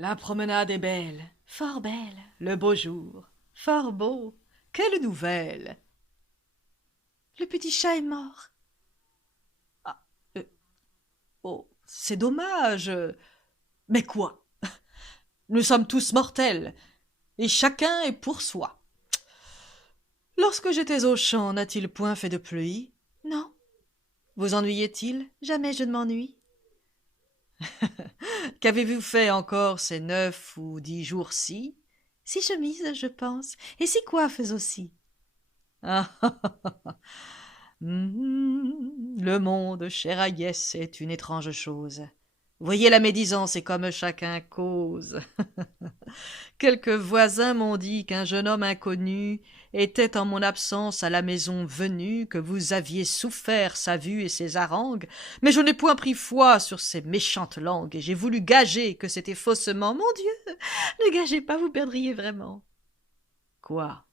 La promenade est belle, fort belle, le beau jour, fort beau. Quelle nouvelle! Le petit chat est mort. Ah, euh, oh, c'est dommage. Mais quoi? Nous sommes tous mortels, et chacun est pour soi. Lorsque j'étais au champ, n'a-t-il point fait de pluie? Non, Vous ennuyait-il? jamais je ne m'ennuie. Qu'avez-vous fait encore ces 9 ou 10 jours-ci? 6 chemises, je pense, et 6 coiffes aussi. Ah, ah, ah, ah. Le monde, chère Agnès, est une étrange chose. Voyez la médisance et comme chacun cause. Quelques voisins m'ont dit qu'un jeune homme inconnu était en mon absence à la maison venu, que vous aviez souffert sa vue et ses harangues, mais je n'ai point pris foi sur ces méchantes langues, et j'ai voulu gager que c'était faussement. Mon Dieu, ne gagez pas, vous perdriez vraiment. Quoi?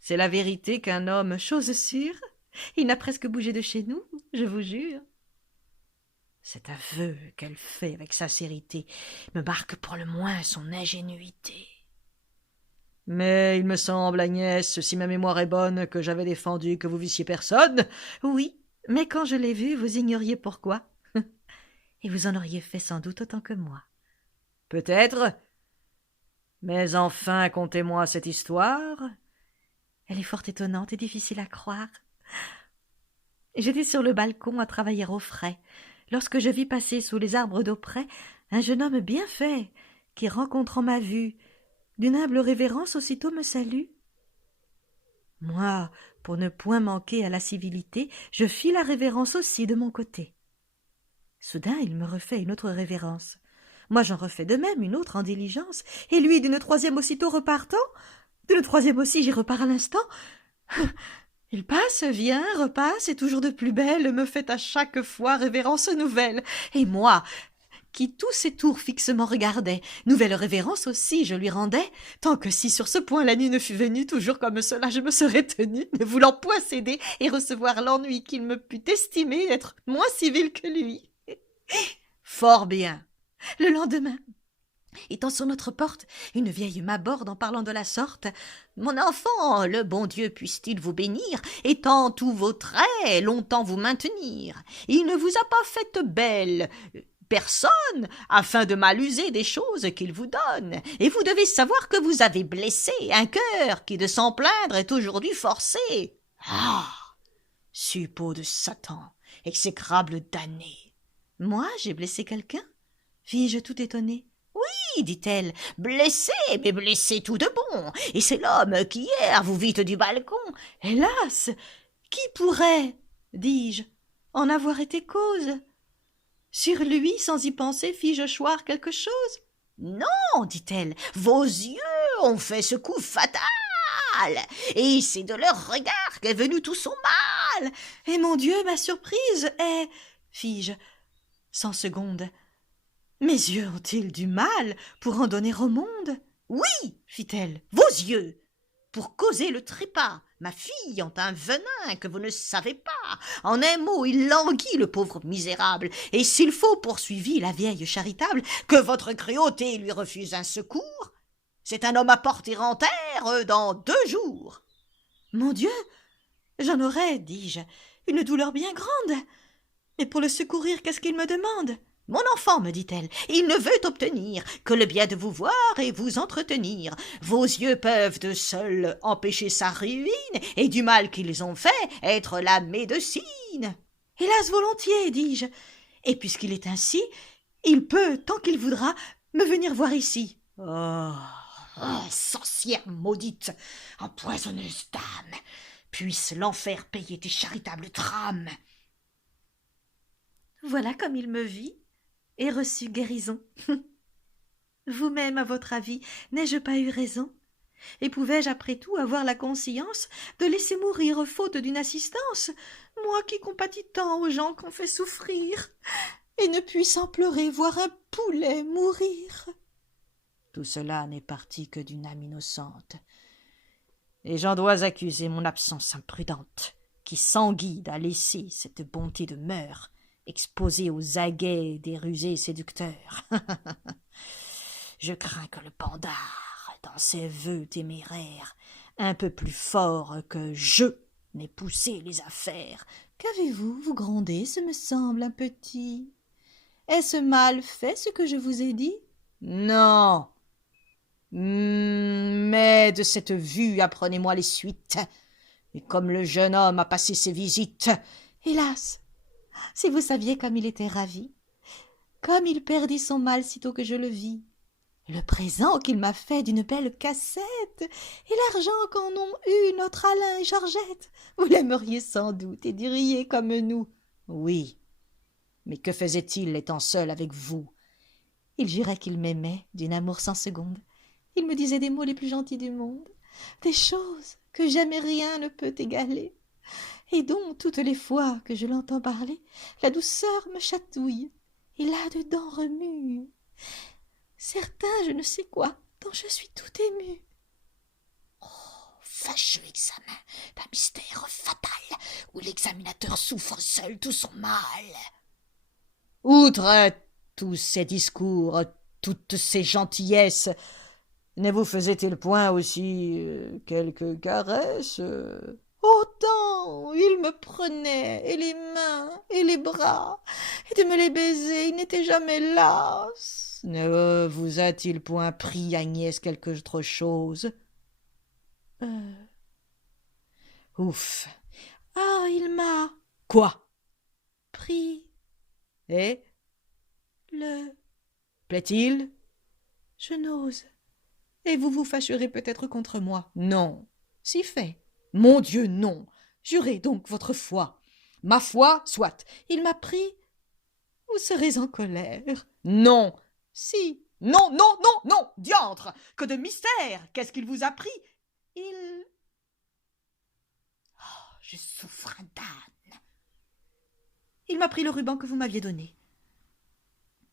C'est la vérité qu'un homme. Chose sûre, il n'a presque bougé de chez nous, je vous jure. Cet aveu qu'elle fait avec sincérité me marque pour le moins son ingénuité. Mais il me semble, Agnès, si ma mémoire est bonne, que j'avais défendu que vous vissiez personne. Oui, mais quand je l'ai vu, vous ignoriez pourquoi. Et vous en auriez fait sans doute autant que moi. Peut-être. Mais enfin, contez-moi cette histoire. Elle est fort étonnante et difficile à croire. J'étais sur le balcon à travailler au frais, lorsque je vis passer sous les arbres d'auprès un jeune homme bien fait, qui, rencontrant ma vue, d'une humble révérence aussitôt me salue. Moi, pour ne point manquer à la civilité, je fis la révérence aussi de mon côté. Soudain il me refait une autre révérence. Moi j'en refais de même une autre en diligence, et lui d'une troisième aussitôt repartant, d'une troisième aussi j'y repars à l'instant. Il passe, vient, repasse, et toujours de plus belle me fait à chaque fois révérence nouvelle. Et moi, qui tous ses tours fixement regardais, nouvelle révérence aussi je lui rendais, tant que si sur ce point la nuit ne fût venue, toujours comme cela je me serais tenue, ne voulant point céder et recevoir l'ennui qu'il me pût estimer d'être moins civil que lui. Fort bien. Le lendemain, étant sur notre porte, une vieille m'aborde en parlant de la sorte. Mon enfant, le bon Dieu puisse-t-il vous bénir, étant tous vos traits longtemps vous maintenir. Il ne vous a pas faite belle personne, afin de mal user des choses qu'il vous donne. Et vous devez savoir que vous avez blessé un cœur qui, de s'en plaindre, est aujourd'hui forcé. Ah! Suppôt de Satan, exécrable damné. Moi, j'ai blessé quelqu'un? Fis-je tout étonnée. Oui, dit-elle, blessé, mais blessé tout de bon, et c'est l'homme qui hier vous vîtes du balcon. Hélas! Qui pourrait, dis-je, en avoir été cause? Sur lui, sans y penser, fis-je choir quelque chose? Non, dit-elle, vos yeux ont fait ce coup fatal, et c'est de leur regard qu'est venu tout son mal. Et mon Dieu, ma surprise est, fis-je, sans seconde. Mes yeux ont-ils du mal pour en donner au monde? Oui, fit-elle, vos yeux, pour causer le trépas. Ma fille ont un venin que vous ne savez pas. En un mot, il languit le pauvre misérable, et s'il faut, poursuivit la vieille charitable, que votre cruauté lui refuse un secours, c'est un homme à porter en terre dans 2 jours. Mon Dieu, j'en aurais, dis-je, une douleur bien grande. Et pour le secourir, qu'est-ce qu'il me demande? Mon enfant, me dit-elle, il ne veut obtenir que le bien de vous voir et vous entretenir. Vos yeux peuvent de seuls empêcher sa ruine, et du mal qu'ils ont fait être la médecine. Hélas, volontiers, dis-je, et puisqu'il est ainsi, il peut, tant qu'il voudra, me venir voir ici. Oh! Oh, sorcière maudite, empoisonneuse d'âme, puisse l'enfer payer tes charitables trames. Voilà comme il me vit et reçut guérison. Vous-même, à votre avis, n'ai-je pas eu raison? Et pouvais-je après tout avoir la conscience de laisser mourir faute d'une assistance, moi qui compatis tant aux gens qu'on fait souffrir, et ne puis sans pleurer voir un poulet mourir? Tout cela n'est parti que d'une âme innocente, et j'en dois accuser mon absence imprudente, qui sans guide a laissé cette bonté de mœurs exposée aux aguets des rusés séducteurs. Je crains que le pendard, dans ses vœux téméraires, un peu plus fort que je, n'ait poussé les affaires. Qu'avez-vous, vous grondez, ce me semble un petit. Est-ce mal fait ce que je vous ai dit? Non. Mais de cette vue, apprenez-moi les suites. Et comme le jeune homme a passé ses visites. Hélas, si vous saviez comme il était ravi, comme il perdit son mal sitôt que je le vis. Le présent qu'il m'a fait d'une belle cassette, et l'argent qu'en ont eu notre Alain et Georgette, vous l'aimeriez sans doute et diriez comme nous. Oui, mais que faisait-il étant seul avec vous? Il jurait qu'il m'aimait d'une amour sans seconde. Il me disait des mots les plus gentils du monde, des choses que jamais rien ne peut égaler, et dont, toutes les fois que je l'entends parler, la douceur me chatouille, et là-dedans remue. Certain je ne sais quoi, dont je suis tout émue. Oh, fâcheux examen d'un mystère fatal, où l'examinateur souffre seul tout son mal. Outre tous ces discours, toutes ces gentillesses, ne vous faisait-il point aussi quelques caresses? Autant il me prenait, et les mains, et les bras, et de me les baiser, il n'était jamais las. Ne vous a-t-il point pris, Agnès, quelque autre chose? Ouf. Ah, il m'a Quoi? pris Et le... plaît-il? Je n'ose. Et vous vous fâcherez peut-être contre moi. Non. Si fait. Mon Dieu, non. Jurez donc votre foi. Ma foi, soit. Il m'a pris. Vous serez en colère. Non. Si. Non, non, non, non. Diantre. Que de mystère. Qu'est-ce qu'il vous a pris? Il... Oh, je souffre d'âne. Il m'a pris le ruban que vous m'aviez donné.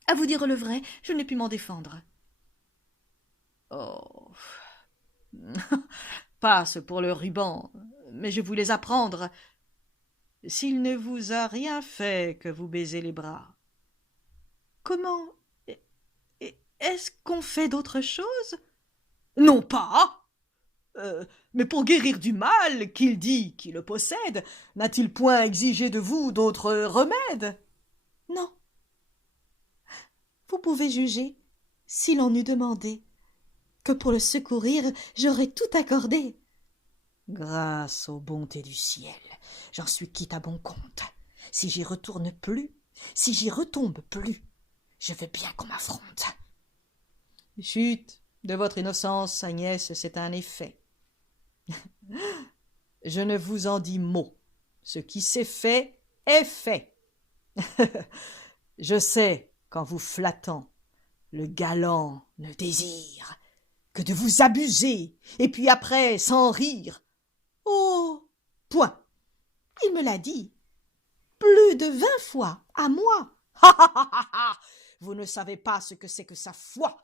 À vous dire le vrai, je n'ai pu m'en défendre. Oh. Passe pour le ruban, mais je voulais apprendre. S'il ne vous a rien fait que vous baisez les bras. Comment? Est-ce qu'on fait d'autres choses? Non pas. Mais pour guérir du mal qu'il dit qu'il le possède, n'a-t-il point exigé de vous d'autres remèdes? Non. Vous pouvez juger, s'il en eût demandé, que pour le secourir, j'aurais tout accordé. Grâce aux bontés du ciel, j'en suis quitte à bon compte. Si j'y retourne plus, si j'y retombe plus, je veux bien qu'on m'affronte. Chut, de votre innocence, Agnès, c'est un effet. Je ne vous en dis mot. Ce qui s'est fait est fait. Je sais qu'en vous flattant, le galant ne désire que de vous abuser, et puis après sans rire. Oh! Point. Il me l'a dit. Plus de 20 fois, à moi. Ha ha ha ha ha! Vous ne savez pas ce que c'est que sa foi.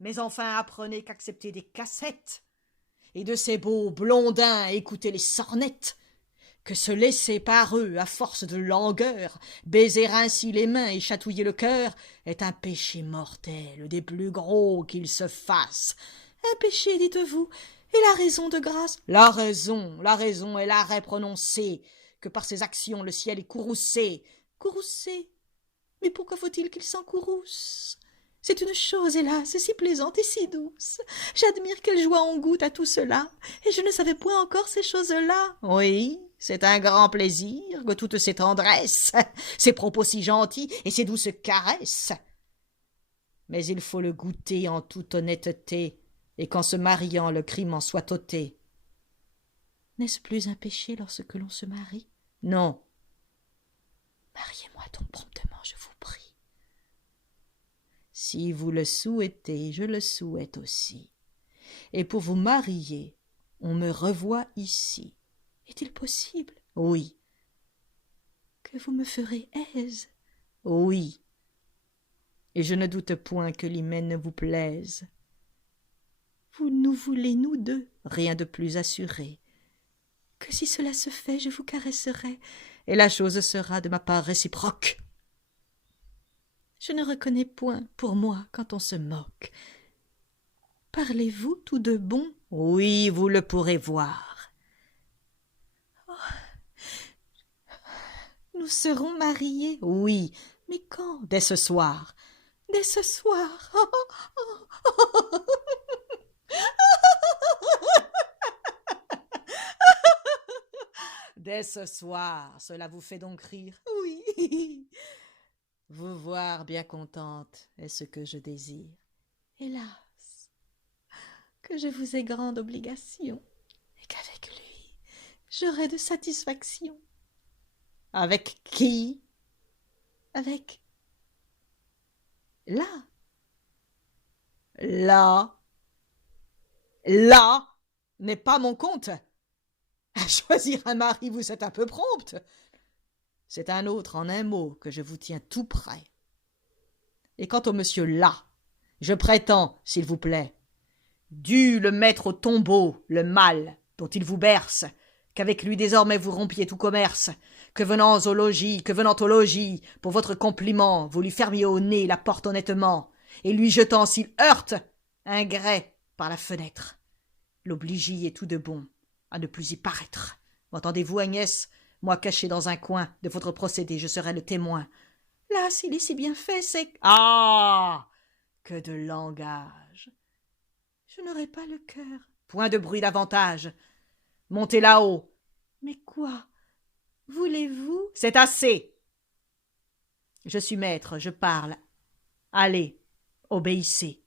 Mais enfin apprenez qu'accepter des cassettes, et de ces beaux blondins écouter les sornettes, que se laisser par eux, à force de langueur, baiser ainsi les mains et chatouiller le cœur, est un péché mortel, des plus gros qu'il se fasse. Un péché, dites-vous, et la raison de grâce? La raison est l'arrêt prononcé, que par ses actions le ciel est courroucé. Courroucé? Mais pourquoi faut-il qu'il s'en courrouce? C'est une chose, hélas, si plaisante et si douce. J'admire quelle joie on goûte à tout cela, et je ne savais point encore ces choses-là. Oui, c'est un grand plaisir que toutes ces tendresses, ces propos si gentils et ces douces caresses. Mais il faut le goûter en toute honnêteté, et qu'en se mariant le crime en soit ôté. N'est-ce plus un péché lorsque l'on se marie? Non. Mariez-moi donc promptement, je vous prie. Si vous le souhaitez, je le souhaite aussi. Et pour vous marier, on me revoit ici. Est-il possible? Oui. Que vous me ferez aise? Oui. Et je ne doute point que l'hymen ne vous plaise. Vous nous voulez, nous deux? Rien de plus assuré. Que si cela se fait, je vous caresserai. Et la chose sera de ma part réciproque. Je ne reconnais point pour moi quand on se moque. Parlez-vous tout de bon? Oui, vous le pourrez voir. Nous serons mariés. Oui, Mais quand? dès ce soir. Dès ce soir. Dès ce soir, cela vous fait donc rire? Oui. Vous voir bien contente est ce que je désire. Hélas, que je vous ai grande obligation, et qu'avec lui, j'aurai de satisfaction. Avec qui? Avec Là. Là. Là n'est pas mon compte. À choisir un mari, vous êtes un peu prompte. C'est un autre, en un mot, que je vous tiens tout près. Et quant au monsieur là, je prétends, s'il vous plaît, dû le mettre au tombeau, le mal dont il vous berce, qu'avec lui désormais vous rompiez tout commerce, que venant au logis, pour votre compliment, vous lui fermiez au nez la porte honnêtement, et lui jetant s'il heurte un grès par la fenêtre, l'obligiez tout de bon à ne plus y paraître. M'entendez-vous, Agnès? Moi caché dans un coin de votre procédé, je serai le témoin. là, s'il est si bien fait, c'est... Ah! Que de langage! Je n'aurai pas le cœur. Point de bruit davantage. Montez là-haut. Mais quoi? Voulez-vous? C'est assez. Je suis maître, je parle. Allez, obéissez.